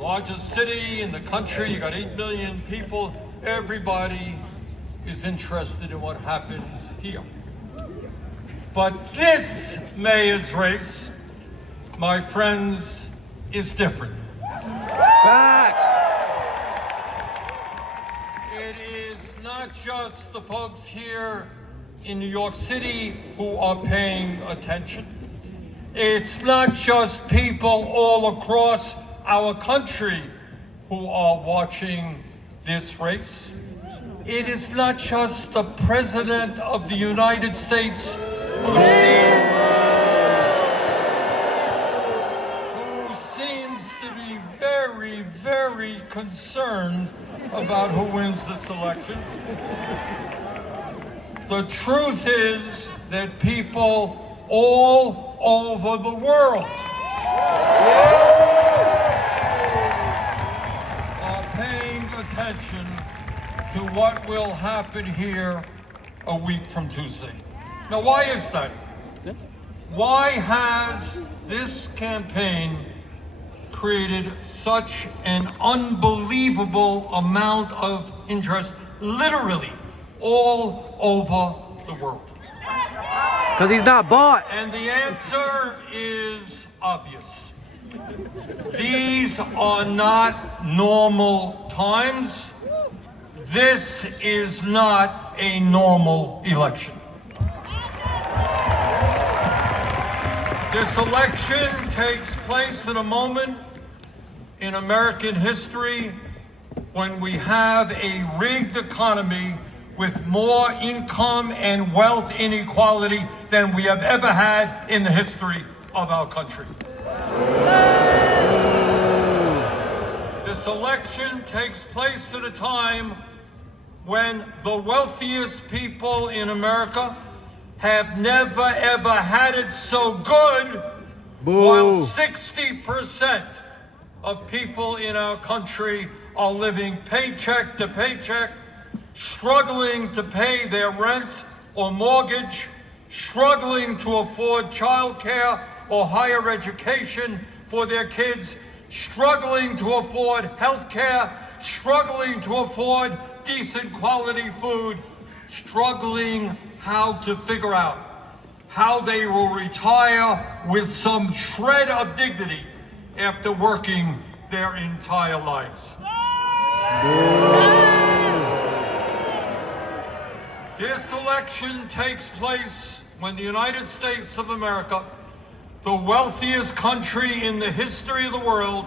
Largest city in the country, you got 8 million people. Everybody is interested in what happens here. But this mayor's race, my friends, is different. Facts. It is not just the folks here in New York City who are paying attention. It's not just people all across our country who are watching this race. It is not just the President of the United States who seems to be very, very concerned about who wins this election. The truth is that people all over the world are paying attention to what will happen here a week from Tuesday. Now, why is that? Why has this campaign created such an unbelievable amount of interest, literally all over the world? Because he's not bought. And the answer is obvious. These are not normal times. This is not a normal election. This election takes place at a moment in American history when we have a rigged economy with more income and wealth inequality than we have ever had in the history of our country. This election takes place at a time when the wealthiest people in America have never ever had it so good, while 60% of people in our country are living paycheck to paycheck, struggling to pay their rent or mortgage, struggling to afford childcare or higher education for their kids, struggling to afford health care, struggling to afford decent quality food, struggling how to figure out how they will retire with some shred of dignity after working their entire lives. This election takes place when the United States of America, the wealthiest country in the history of the world,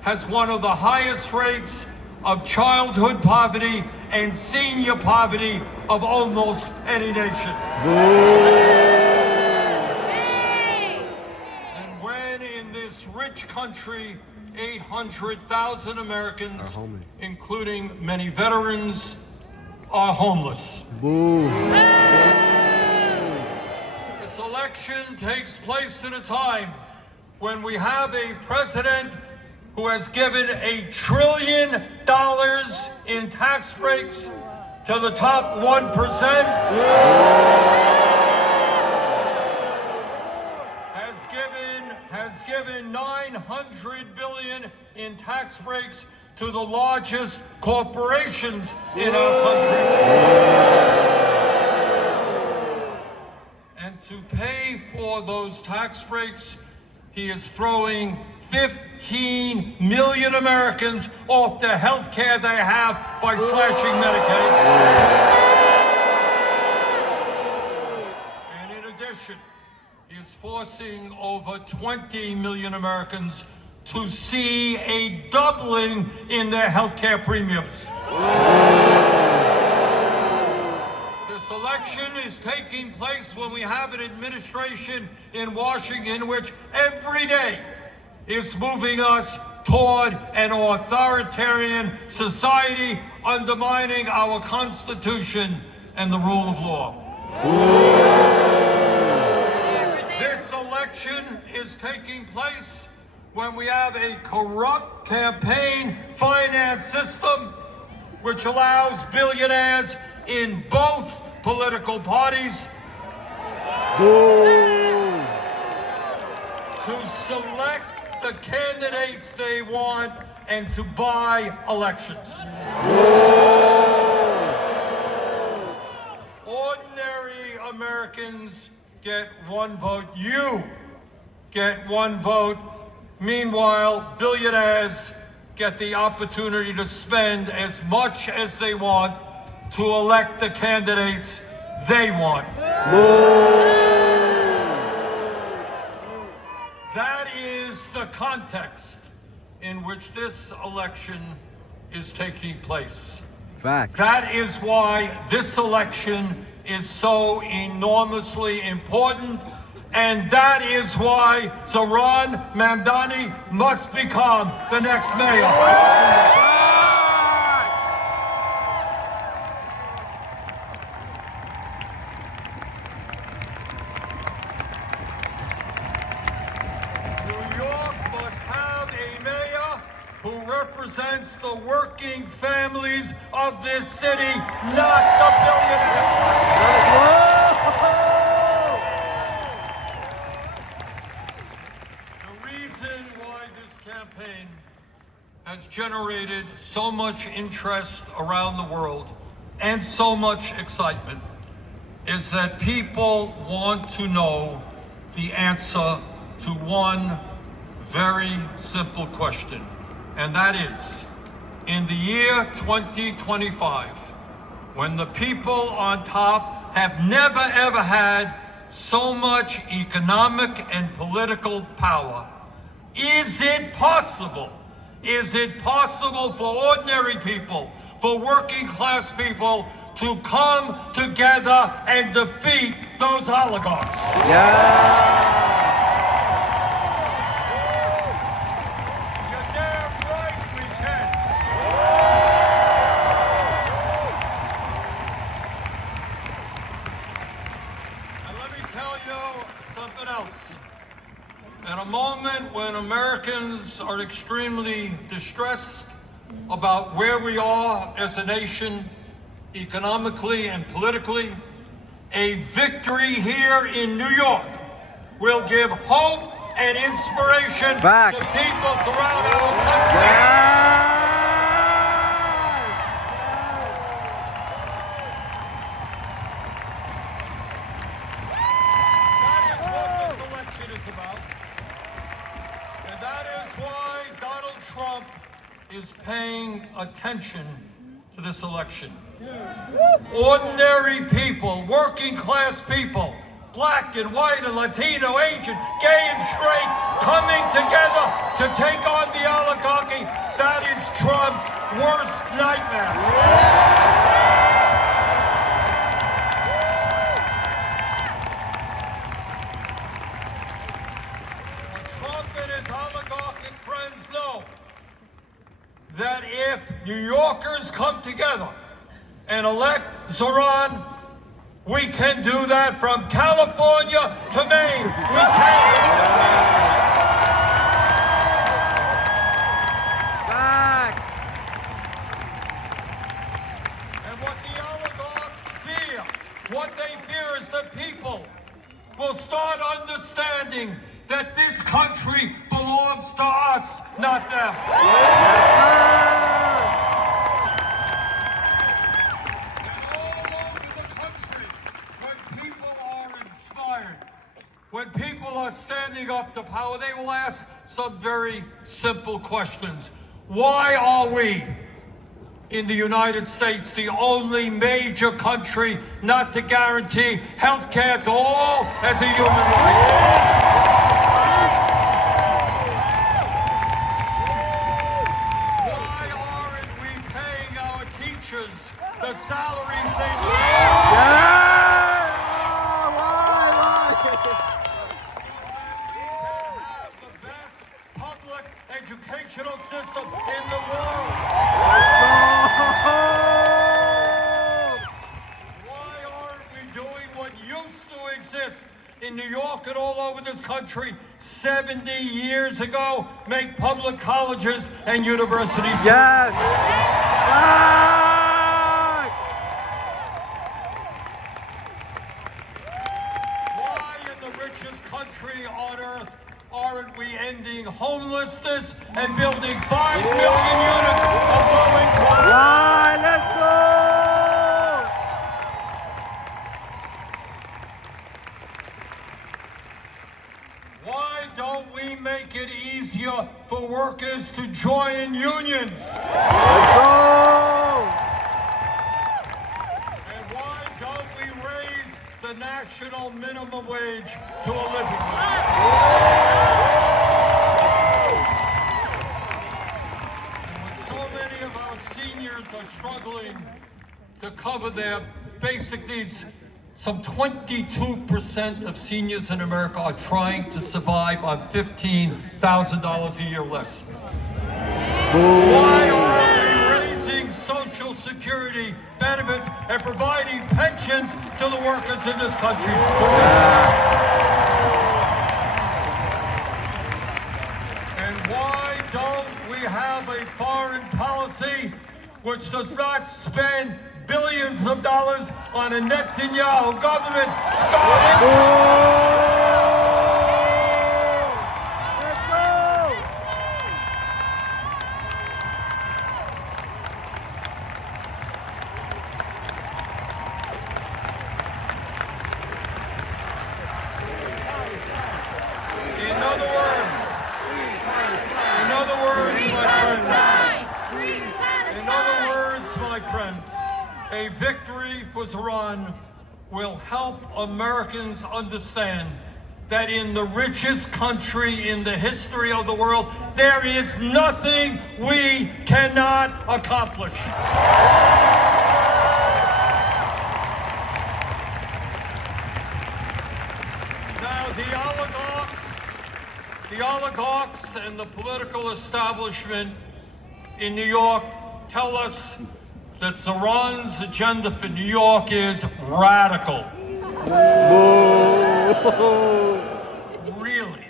has one of the highest rates of childhood poverty and senior poverty of almost any nation. And when in this rich country, 800,000 Americans, including many veterans, are homeless. This election takes place at a time when we have a president who has given $1 trillion in tax breaks to the top 1%, has given $900 billion in tax breaks to the largest corporations in our country. And to pay for those tax breaks, he is throwing 15 million Americans off the health care they have by slashing Medicaid. And in addition, he is forcing over 20 million Americans to see a doubling in their health care premiums. This election is taking place when we have an administration in Washington which every day is moving us toward an authoritarian society, undermining our Constitution and the rule of law. This election is taking place when we have a corrupt campaign finance system which allows billionaires in both political parties to select the candidates they want and to buy elections. Ordinary Americans get one vote. You get one vote. Meanwhile, billionaires get the opportunity to spend as much as they want to elect the candidates they want. That is the context in which this election is taking place. Fact. That is why this election is so enormously important, and that is why Zohran Mamdani must become the next mayor. Who represents the working families of this city, not the billionaires. The reason why this campaign has generated so much interest around the world and so much excitement is that people want to know the answer to one very simple question. And that is, in the year 2025, when the people on top have never ever had so much economic and political power, is it possible for ordinary people, for working class people to come together and defeat those oligarchs? Yeah. Something else. At a moment when Americans are extremely distressed about where we are as a nation, economically and politically, a victory here in New York will give hope and inspiration to people throughout our country. And that is why Donald Trump is paying attention to this election. Ordinary people, working class people, black and white and Latino, Asian, gay and straight, coming together to take on the oligarchy. That is Trump's worst nightmare. Oligarchic friends know that if New Yorkers come together and elect Zohran, we can do that from California to Maine. We can. And what the oligarchs fear, what they fear is the people will start understanding that this country belongs to us, not them. And all over the country, when people are inspired, when people are standing up to power, they will ask some very simple questions. Why are we, in the United States, the only major country not to guarantee health care to all as a human right? The salaries they deserve. So that we can have the best public educational system in the world. Why aren't we doing what used to exist in New York and all over this country 70 years ago? Make public colleges and universities. Yes. Country on earth, aren't we ending homelessness and building 5 million units of low-income. Right, let's go! Why don't we make it easier for workers to join unions? Let's go! And why don't we raise the national minimum wage to a living wage? And when so many of our seniors are struggling to cover their basic needs, some 22% of seniors in America are trying to survive on $15,000 a year less. Why are we raising Social Security benefits and providing pensions to the workers in this country? And why don't we have a foreign policy which does not spend billions of dollars on a Netanyahu government starting? Let's go! My friends, a victory for Zohran will help Americans understand that in the richest country in the history of the world, there is nothing we cannot accomplish. Now, the oligarchs and the political establishment in New York tell us that Zohran's agenda for New York is radical. Really?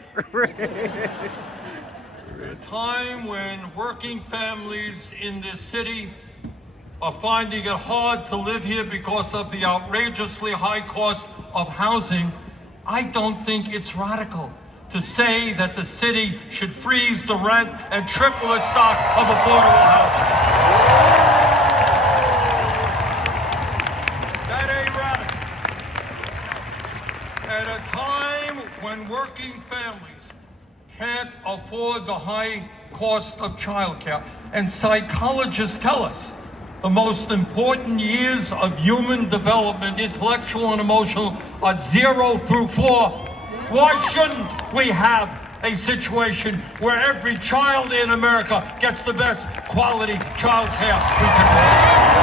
At a time when working families in this city are finding it hard to live here because of the outrageously high cost of housing, I don't think it's radical to say that the city should freeze the rent and triple its stock of affordable housing. At a time when working families can't afford the high cost of childcare, and psychologists tell us the most important years of human development, intellectual and emotional, are 0 through 4. Why shouldn't we have a situation where every child in America gets the best quality childcare we can provide?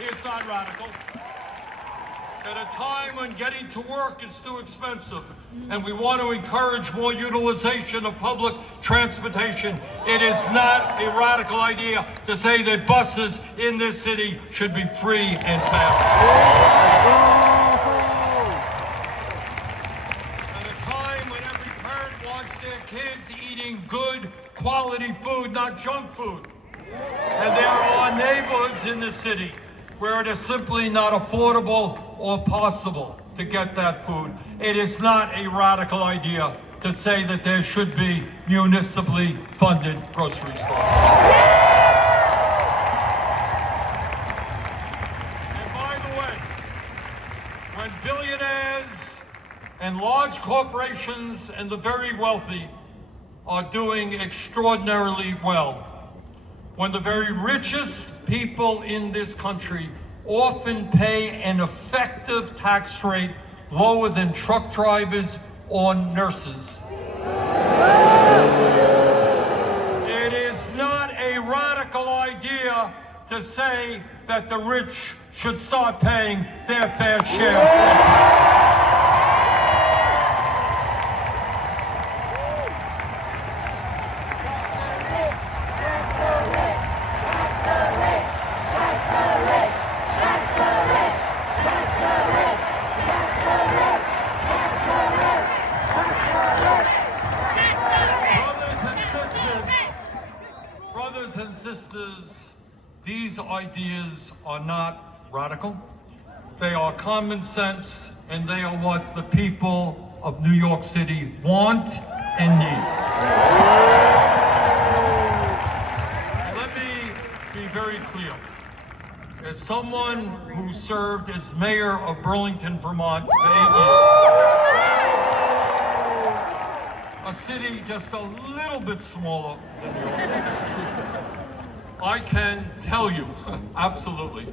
It's not radical. At a time when getting to work is too expensive and we want to encourage more utilization of public transportation, it is not a radical idea to say that buses in this city should be free and fast. At a time when every parent wants their kids eating good quality food, not junk food. And there are neighborhoods in this city where it is simply not affordable or possible to get that food. It is not a radical idea to say that there should be municipally funded grocery stores. And by the way, when billionaires and large corporations and the very wealthy are doing extraordinarily well, when the very richest people in this country often pay an effective tax rate lower than truck drivers or nurses. It is not a radical idea to say that the rich should start paying their fair share. Brothers and sisters, these ideas are not radical. They are common sense, and they are what the people of New York City want and need. Let me be very clear. As someone who served as mayor of Burlington, Vermont for 8 years, a city just a little bit smaller than New York, I can tell you, absolutely,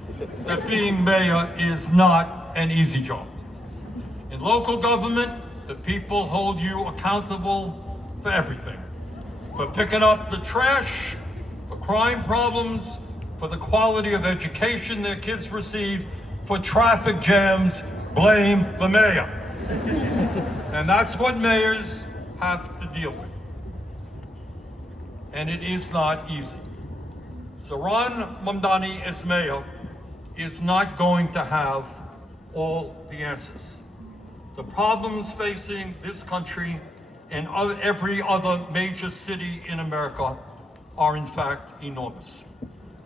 that being mayor is not an easy job. In local government, the people hold you accountable for everything. For picking up the trash, for crime problems, for the quality of education their kids receive, for traffic jams, blame the mayor. And that's what mayors have to deal with. And it is not easy. Zohran Mamdani as mayor is not going to have all the answers. The problems facing this country and every other major city in America are in fact enormous.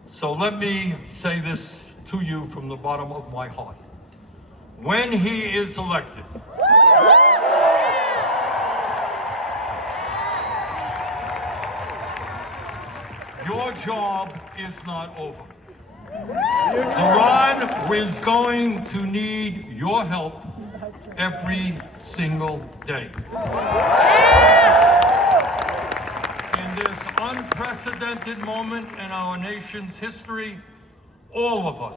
So let me say this to you from the bottom of my heart. When he is elected, your job is not over. Zohran is going to need your help every single day. In this unprecedented moment in our nation's history, all of us